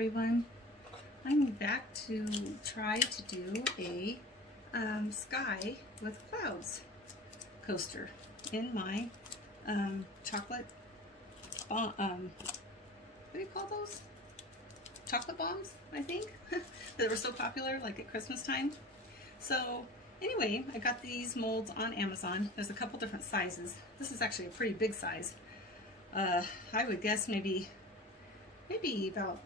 everyone. I'm back to try to do a sky with clouds coaster in my chocolate what do you call those? Chocolate bombs, I think. That were so popular like at Christmas time. So anyway, I got these molds on Amazon. There's a couple different sizes. This is actually a pretty big size. I would guess maybe about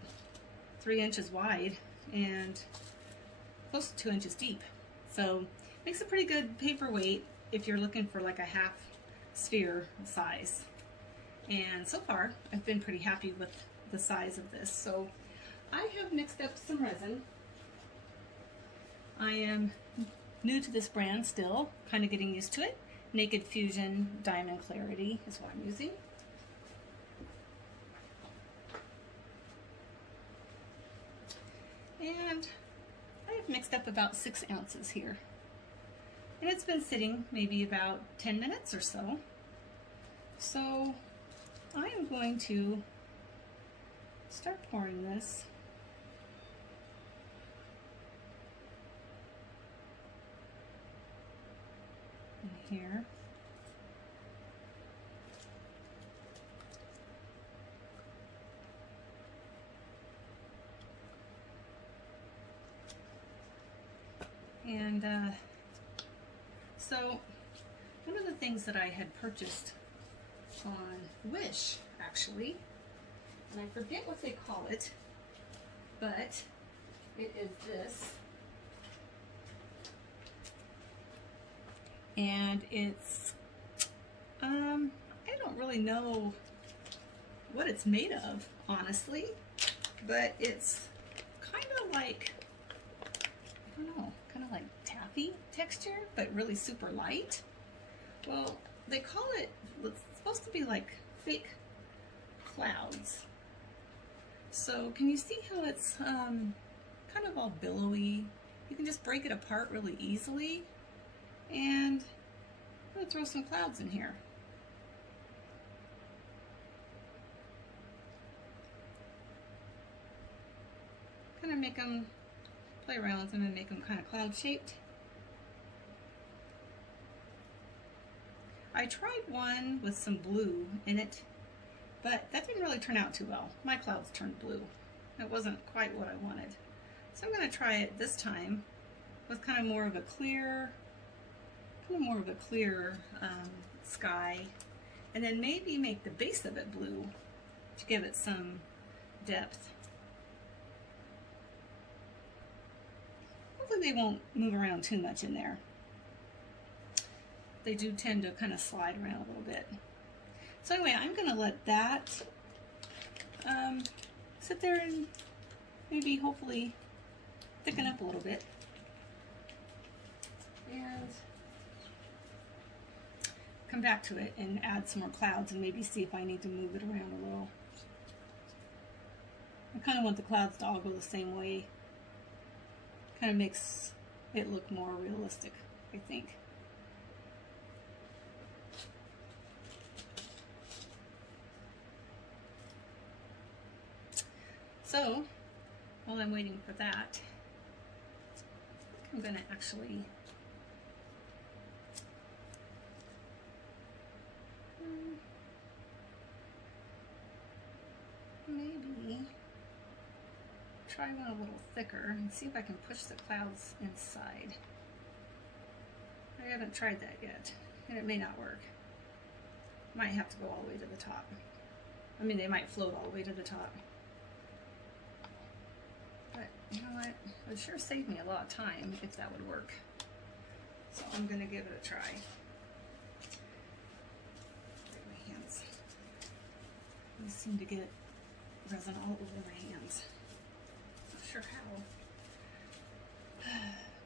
3 inches wide and close to 2 inches deep. So makes a pretty good paperweight if you're looking for like a half sphere size. And so far I've been pretty happy with the size of this. So I have mixed up some resin. I am new to this brand still, kind of getting used to it. Naked Fusion Diamond Clarity is what I'm using. And I have mixed up about 6 ounces here. And it's been sitting maybe about 10 minutes or so. So I am going to start pouring this in here. And so one of the things that I had purchased on Wish, actually, and I forget what they call it, but it is this. And it's, I don't really know what it's made of, honestly, but it's kind of like, I don't know, kind of like taffy texture, but really super light. Well, they call it, it's supposed to be like fake clouds. So can you see how it's kind of all billowy? You can just break it apart really easily. And I'm going to throw some clouds in here. Kind of make them, play around with them and make them kind of cloud shaped. I tried one with some blue in it, but that didn't really turn out too well. My clouds turned blue. It wasn't quite what I wanted. So I'm going to try it this time with kind of more of a clear sky, and then maybe make the base of it blue to give it some depth. Hopefully they won't move around too much in there. They do tend to kind of slide around a little bit. So anyway, I'm going to let that sit there and maybe hopefully thicken up a little bit. And come back to it and add some more clouds and maybe see if I need to move it around a little. I kind of want the clouds to all go the same way. Kind of makes it look more realistic, I think. So, while I'm waiting for that, I'm going to actually maybe try one a little thicker and see if I can push the clouds inside. I haven't tried that yet, and it may not work. Might have to go all the way to the top. I mean, they might float all the way to the top. But you know what? It would sure save me a lot of time if that would work. So I'm going to give it a try. My hands. I seem to get resin all over my hands. Not sure how.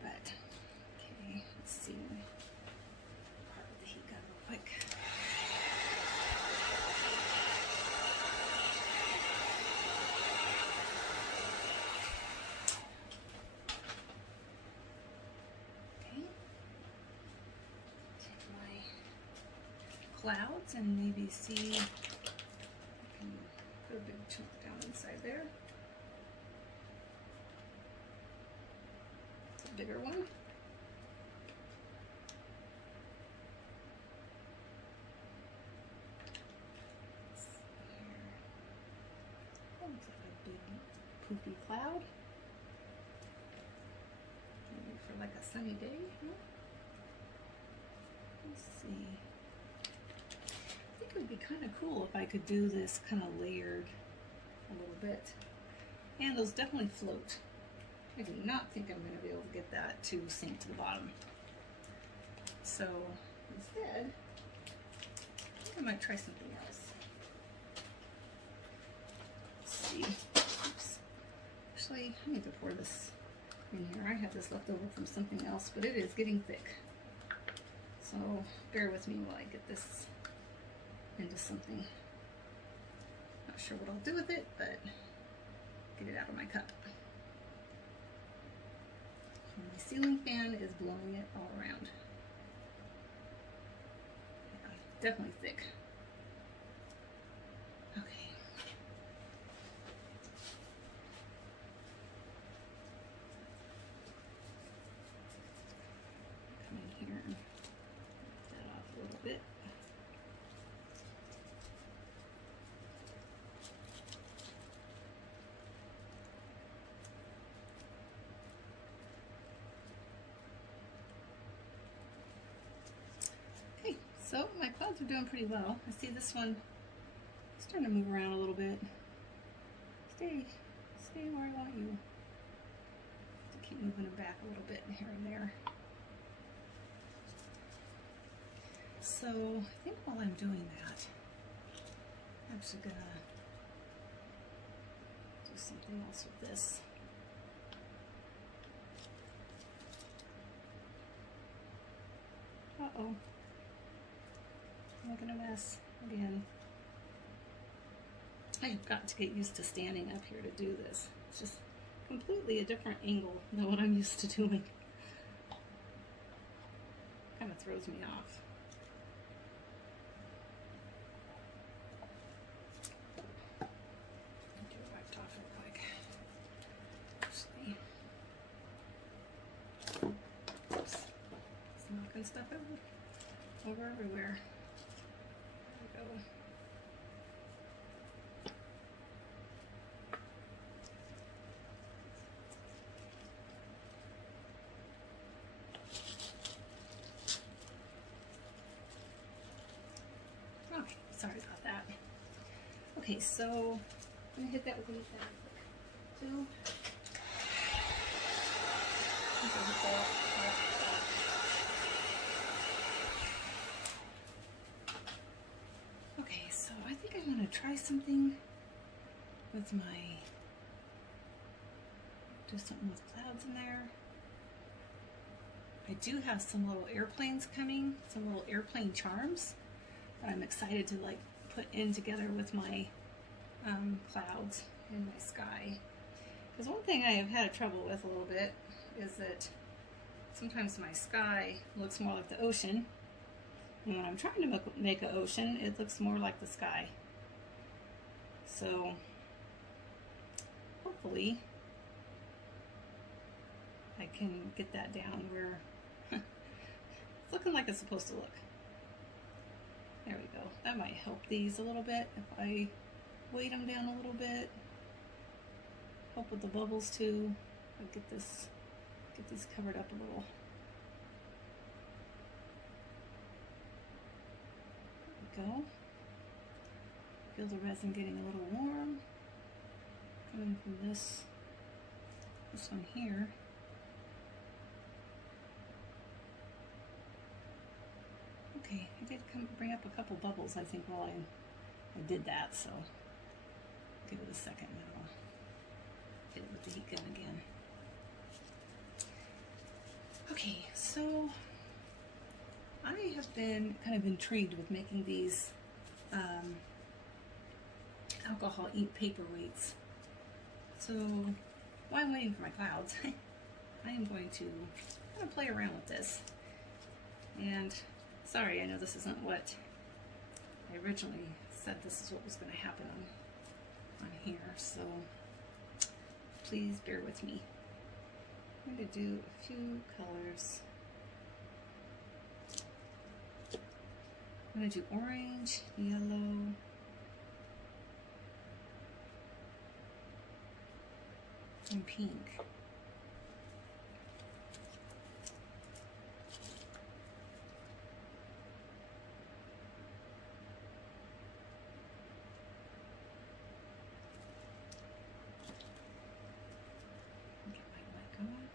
But, okay, let's see. Part of the heat gun real quick. Clouds and maybe see, I can put a big chunk down inside there. bigger one. Oh, looks like a big poofy cloud. Maybe for like a sunny day. Huh? Let's see. I think it would be kind of cool if I could do this kind of layered a little bit. And those definitely float. I do not think I'm going to be able to get that to sink to the bottom. So instead, I think I might try something else. Let's see. Oops. Actually, I need to pour this in here. I have this left over from something else, but it is getting thick. So bear with me while I get this into something. Not sure what I'll do with it, but get it out of my cup. And my ceiling fan is blowing it all around. Yeah, definitely thick. Okay. Come in here and lift that off a little bit. So my clouds are doing pretty well. I see this one starting to move around a little bit. Stay where I want you. To keep moving them back a little bit here and there. So I think while I'm doing that, I'm actually gonna do something else with this. Uh-oh. Making a mess again. I've got to get used to standing up here to do this. It's just completely a different angle than what I'm used to doing. Kind of throws me off. Do it wiped off real quick. Actually, oops, it's knocking stuff over everywhere. Okay, sorry about that. Okay, so I'm gonna hit that with a too. Okay, so I think I'm gonna try something with do something with clouds in there. I do have some little airplanes coming, some little airplane charms that I'm excited to like put in together with my clouds in my sky. Because one thing I have had trouble with a little bit is that sometimes my sky looks more like the ocean, and when I'm trying to make an ocean, it looks more like the sky. So hopefully I can get that down where it's looking like it's supposed to look. There we go. That might help these a little bit if I weight them down a little bit. Help with the bubbles too. I'll get these covered up a little. There we go. Feel the resin getting a little warm. Coming from this one here. Okay, I did bring up a couple bubbles, I think, while I did that, so give it a second and I'll hit it with the heat gun again. Okay, so I have been kind of intrigued with making these alcohol ink paperweights. So while I'm waiting for my clouds, I am going to kind of play around with this. And sorry, I know this isn't what I originally said this is what was going to happen on here, so please bear with me. I'm going to do a few colors. I'm going to do orange, yellow, and pink. Get my light going.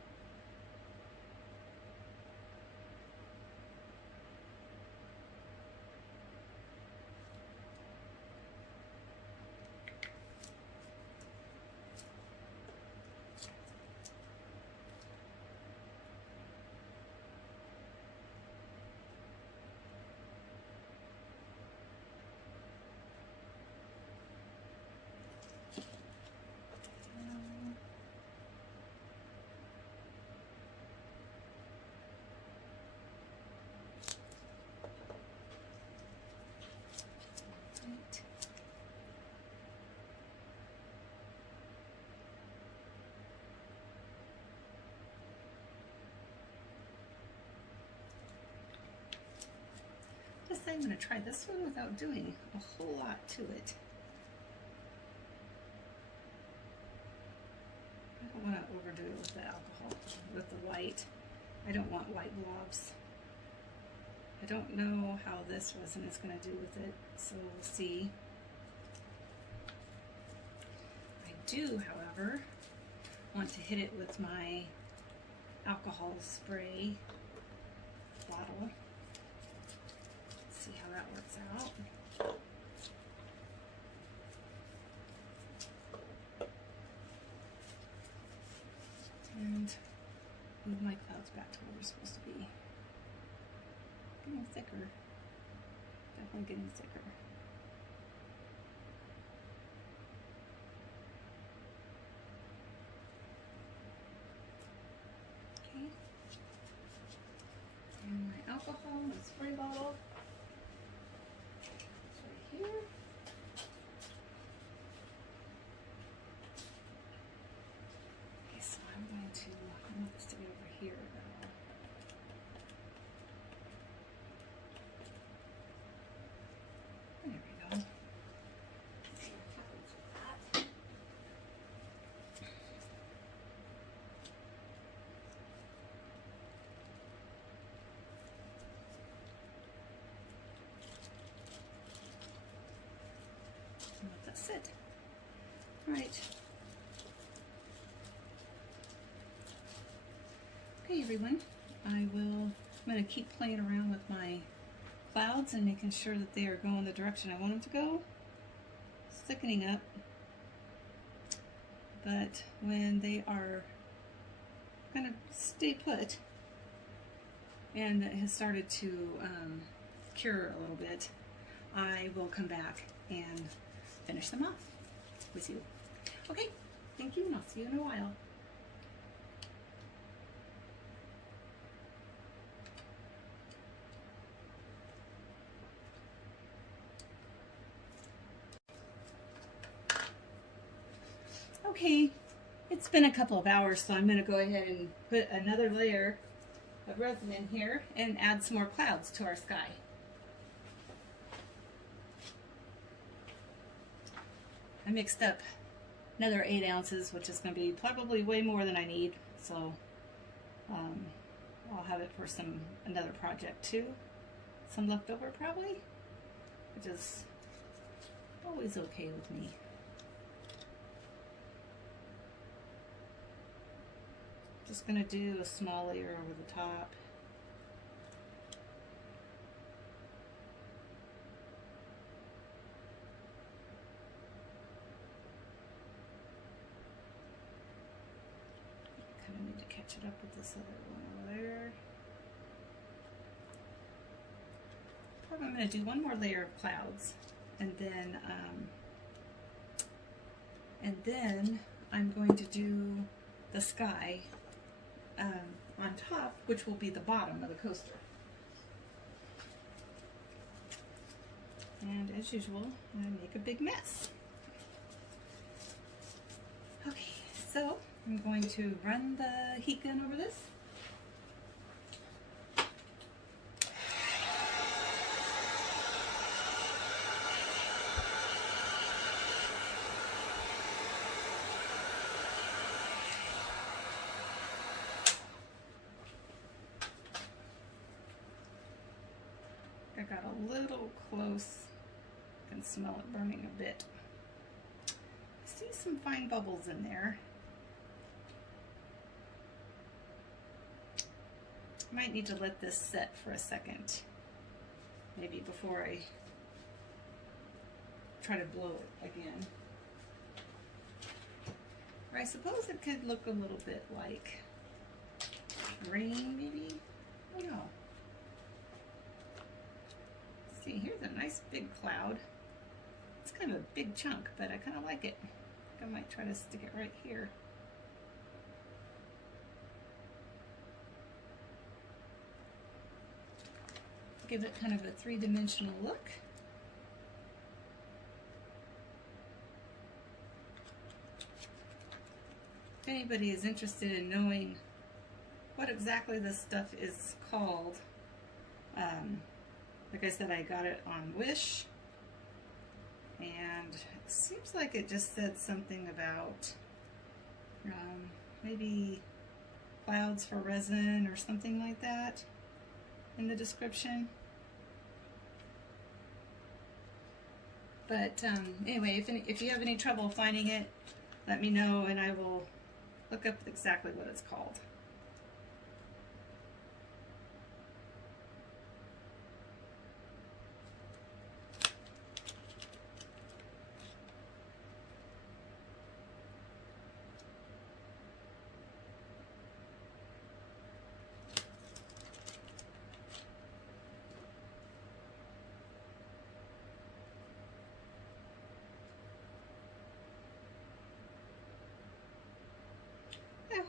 I'm going to try this one without doing a whole lot to it. I don't want to overdo it with the alcohol, with the white. I don't want white blobs. I don't know how this resin is going to do with it, so we'll see. I do, however, want to hit it with my alcohol spray bottle. See how that works out. And move my clouds back to where they're supposed to be. Getting thicker. Definitely getting thicker. Okay. And my alcohol, my spray bottle. Here. Okay, so I'm going to, I want this to be over here now. There we go. Let that sit. Right. Okay, everyone. I'm going to keep playing around with my clouds and making sure that they are going the direction I want them to go. Thickening up. But when they are kind of stay put and it has started to cure a little bit, I will come back and finish them off with you. Okay, thank you, and I'll see you in a while. Okay, it's been a couple of hours, so I'm going to go ahead and put another layer of resin in here and add some more clouds to our sky. I mixed up another 8 ounces, which is going to be probably way more than I need, so I'll have it for another project too. Some left over probably, which is always okay with me. Just going to do a small layer over the top. Kind of need to catch it up with this other one over there. Probably I'm going to do one more layer of clouds, and then I'm going to do the sky on top, which will be the bottom of the coaster. And as usual, I make a big mess. Okay, so I'm going to run the heat gun over this. I got a little close. I can smell it burning a bit. I see some fine bubbles in there. Might need to let this set for a second, maybe before I try to blow it again. Or I suppose it could look a little bit like rain, maybe? I don't know. Let's see, here's a nice big cloud. It's kind of a big chunk, but I kind of like it. I think I might try to stick it right here. Give it kind of a three-dimensional look. If anybody is interested in knowing what exactly this stuff is called, like I said, I got it on Wish, and it seems like it just said something about maybe clouds for resin or something like that in the description. But anyway, if you have any trouble finding it, let me know and I will look up exactly what it's called.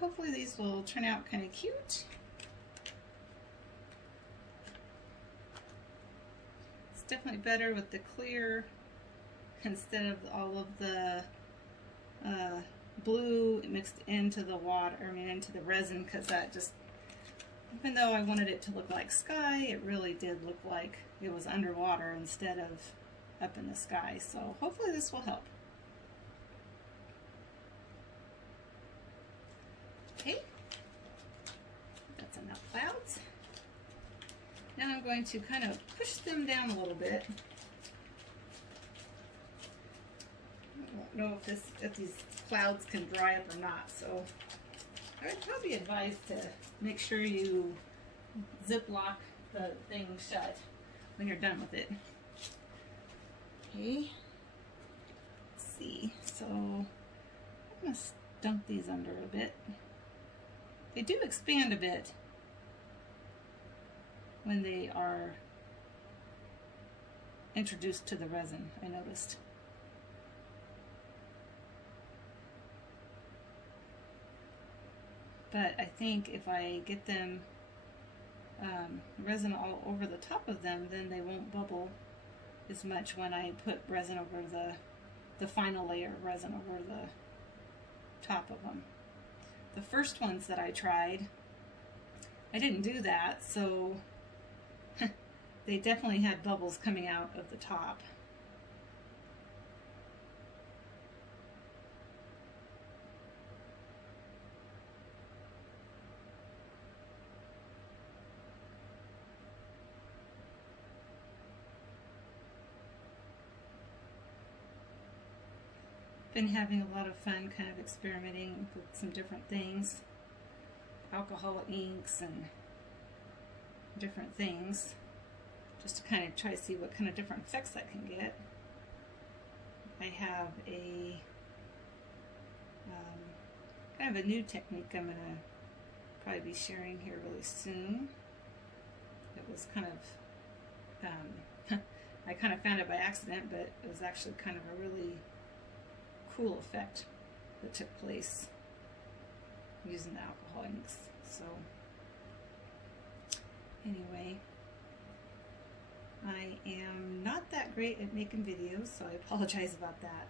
Hopefully these will turn out kind of cute. It's definitely better with the clear instead of all of the blue mixed into the water, into the resin, because that just, even though I wanted it to look like sky, it really did look like it was underwater instead of up in the sky. So hopefully this will help. Okay, that's enough clouds. Now I'm going to kind of push them down a little bit. I don't know if these clouds can dry up or not, so I would probably advise to make sure you ziplock the thing shut when you're done with it. Okay, let's see. So I'm going to dump these under a bit. They do expand a bit when they are introduced to the resin, I noticed. But I think if I get them resin all over the top of them, then they won't bubble as much when I put resin over the final layer of resin over the top of them. The first ones that I tried, I didn't do that, so they definitely had bubbles coming out of the top. Been having a lot of fun kind of experimenting with some different things, alcohol inks and different things, just to kind of try to see what kind of different effects I can get. I have a kind of a new technique I'm going to probably be sharing here really soon. It was kind of, I kind of found it by accident, but it was actually kind of a really cool effect that took place using the alcohol inks. So anyway, I am not that great at making videos, so I apologize about that,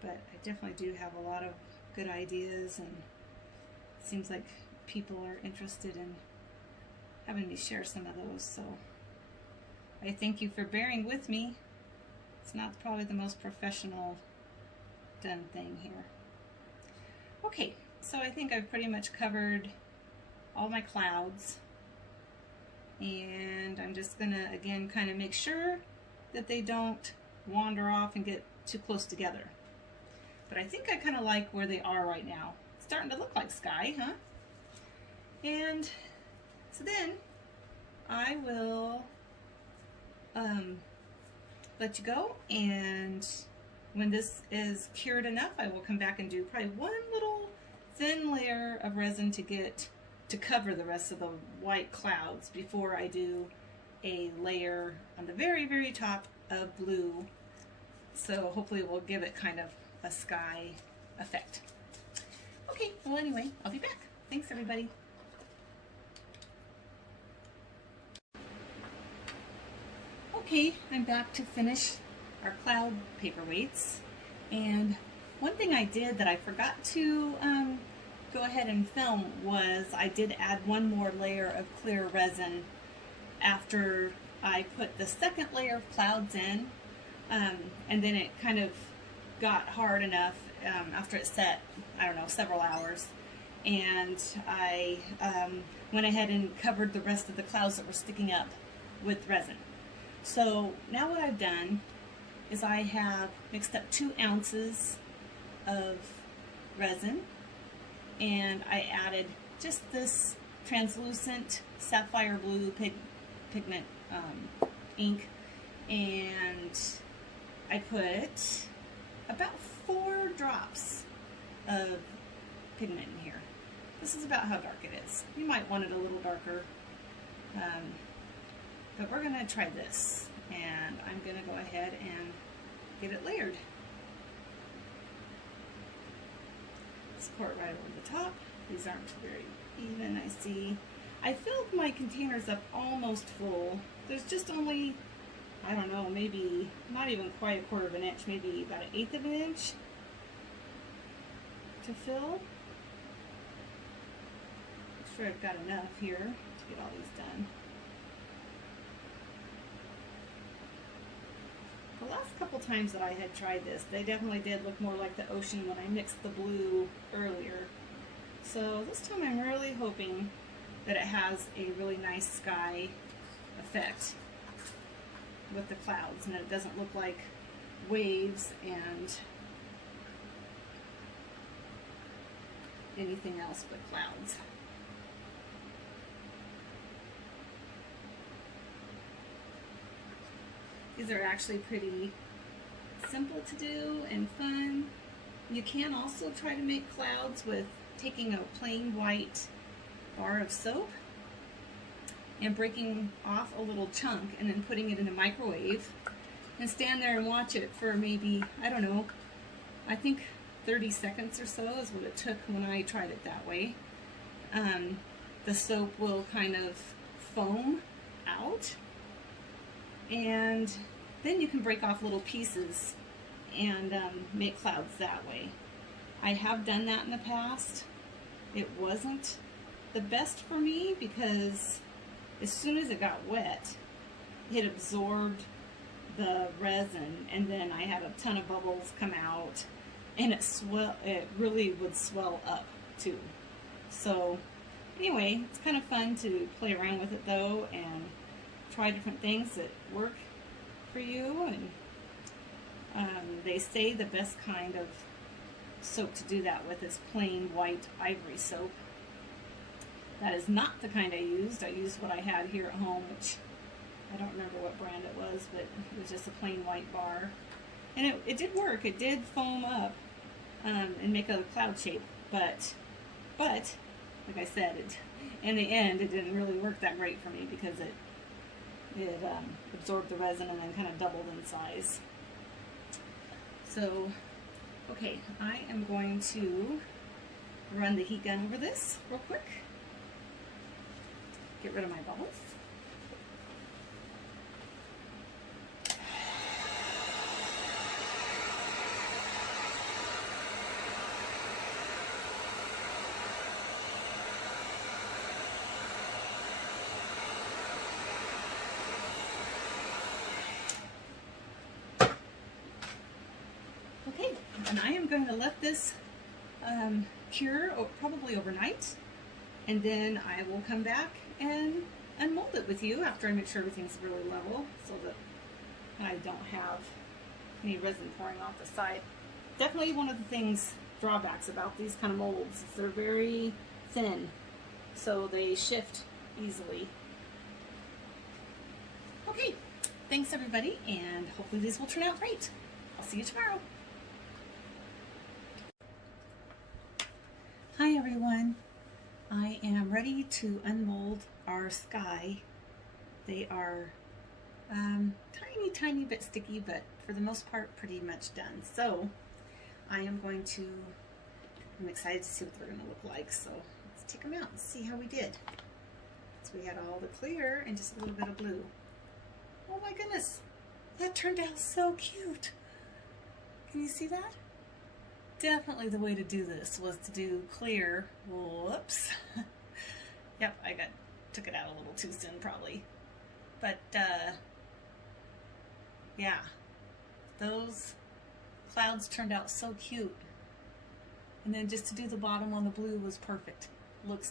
but I definitely do have a lot of good ideas, and it seems like people are interested in having me share some of those. So I thank you for bearing with me. It's not probably the most professional done thing here. Okay, so I think I've pretty much covered all my clouds, and I'm just gonna again kind of make sure that they don't wander off and get too close together. But I think I kind of like where they are right now. It's starting to look like sky, huh? And so then I will let you go, and when this is cured enough, I will come back and do probably one little thin layer of resin to cover the rest of the white clouds before I do a layer on the very, very top of blue. So hopefully we'll give it kind of a sky effect. Okay, well anyway, I'll be back. Thanks everybody. Okay, I'm back to finish our cloud paperweights, and one thing I did that I forgot to go ahead and film was I did add one more layer of clear resin after I put the second layer of clouds in, and then it kind of got hard enough after it set, I don't know, several hours, and I went ahead and covered the rest of the clouds that were sticking up with resin. So now what I've done is I have mixed up 2 ounces of resin, and I added just this translucent sapphire blue pigment ink, and I put about 4 drops of pigment in here. This is about how dark it is. You might want it a little darker, but we're going to try this, and I'm going to go ahead and get it layered. Let's pour it right over the top. These aren't very even, I see. I filled my containers up almost full. There's just only, I don't know, maybe not even quite 1/4 of an inch, maybe about 1/8 of an inch to fill. I'm sure I've got enough here to get all these done. The last couple times that I had tried this, they definitely did look more like the ocean when I mixed the blue earlier. So this time I'm really hoping that it has a really nice sky effect with the clouds, and that it doesn't look like waves and anything else but clouds. These are actually pretty simple to do and fun. You can also try to make clouds with taking a plain white bar of soap and breaking off a little chunk and then putting it in the microwave and stand there and watch it for maybe, I don't know, I think 30 seconds or so is what it took when I tried it that way. The soap will kind of foam out, and then you can break off little pieces and make clouds that way. I have done that in the past. It wasn't the best for me because as soon as it got wet, it absorbed the resin, and then I had a ton of bubbles come out, and it really would swell up too. So anyway, it's kind of fun to play around with it though, and try different things that work for you. And they say the best kind of soap to do that with is plain white ivory soap. That is not the kind I used. I used what I had here at home, which I don't remember what brand it was, but it was just a plain white bar. And it did work. It did foam up and make a cloud shape, but like I said, in the end, it didn't really work that great for me because it absorbed the resin and then kind of doubled in size. So, okay, I am going to run the heat gun over this real quick. Get rid of my bubbles. I'm going to let this cure probably overnight, and then I will come back and unmold it with you after I make sure everything's really level so that I don't have any resin pouring off the side. Definitely one of the drawbacks about these kind of molds is they're very thin, so they shift easily. Okay, thanks everybody, and hopefully these will turn out great. I'll see you tomorrow. Hi everyone. I am ready to unmold our sky. They are tiny bit sticky, but for the most part pretty much done. So I'm excited to see what they're going to look like. So let's take them out and see how we did. So we had all the clear and just a little bit of blue. Oh my goodness, that turned out so cute. Can you see that? Definitely the way to do this was to do clear. Whoops. Yep, I took it out a little too soon probably. But yeah, those clouds turned out so cute. And then just to do the bottom on the blue was perfect.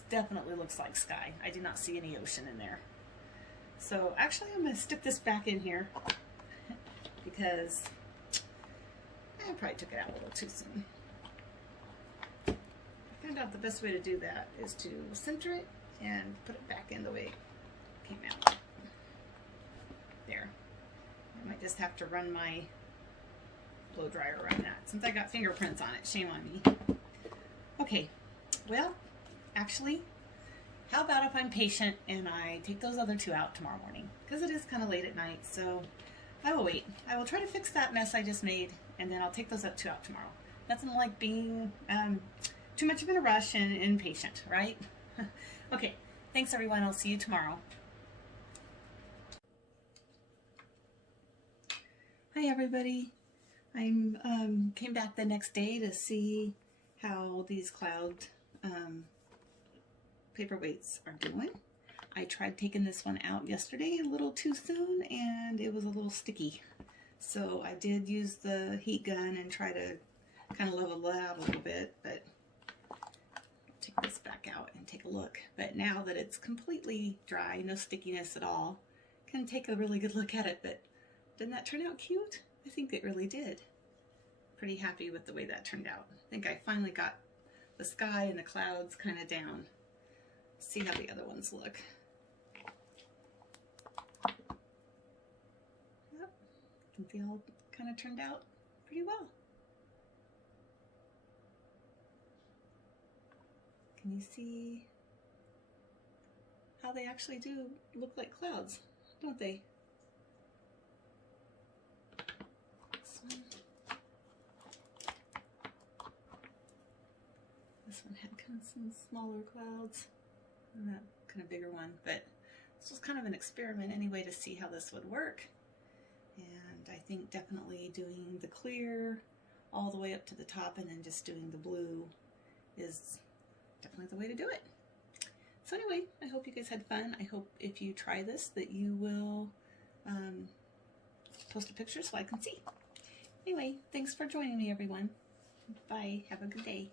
Definitely looks like sky. I do not see any ocean in there. So actually I'm going to stick this back in here because I probably took it out a little too soon. I found out the best way to do that is to center it and put it back in the way it came out. There. I might just have to run my blow dryer around that since I got fingerprints on it. Shame on me. Okay, well, actually, how about if I'm patient and I take those other two out tomorrow morning? Because it is kind of late at night, so I will wait. I will try to fix that mess I just made, and then I'll take those two out tomorrow. Nothing like being too much of in a rush and impatient, right? Okay, thanks everyone. I'll see you tomorrow. Hi everybody. I came back the next day to see how these cloud paperweights are doing. I tried taking this one out yesterday a little too soon and it was a little sticky. So I did use the heat gun and try to kind of level it out a little bit, but I'll take this back out and take a look. But now that it's completely dry, no stickiness at all, can take a really good look at it. But didn't that turn out cute? I think it really did. Pretty happy with the way that turned out. I think I finally got the sky and the clouds kind of down. See how the other ones look. Yep, I think they all kind of turned out pretty well. Can you see how they actually do look like clouds, don't they? This one had kind of some smaller clouds. And that kind of bigger one, but this was kind of an experiment anyway to see how this would work. And I think definitely doing the clear all the way up to the top and then just doing the blue is definitely the way to do it. So anyway, I hope you guys had fun. I hope if you try this that you will post a picture so I can see. Anyway, thanks for joining me everyone. Bye, have a good day.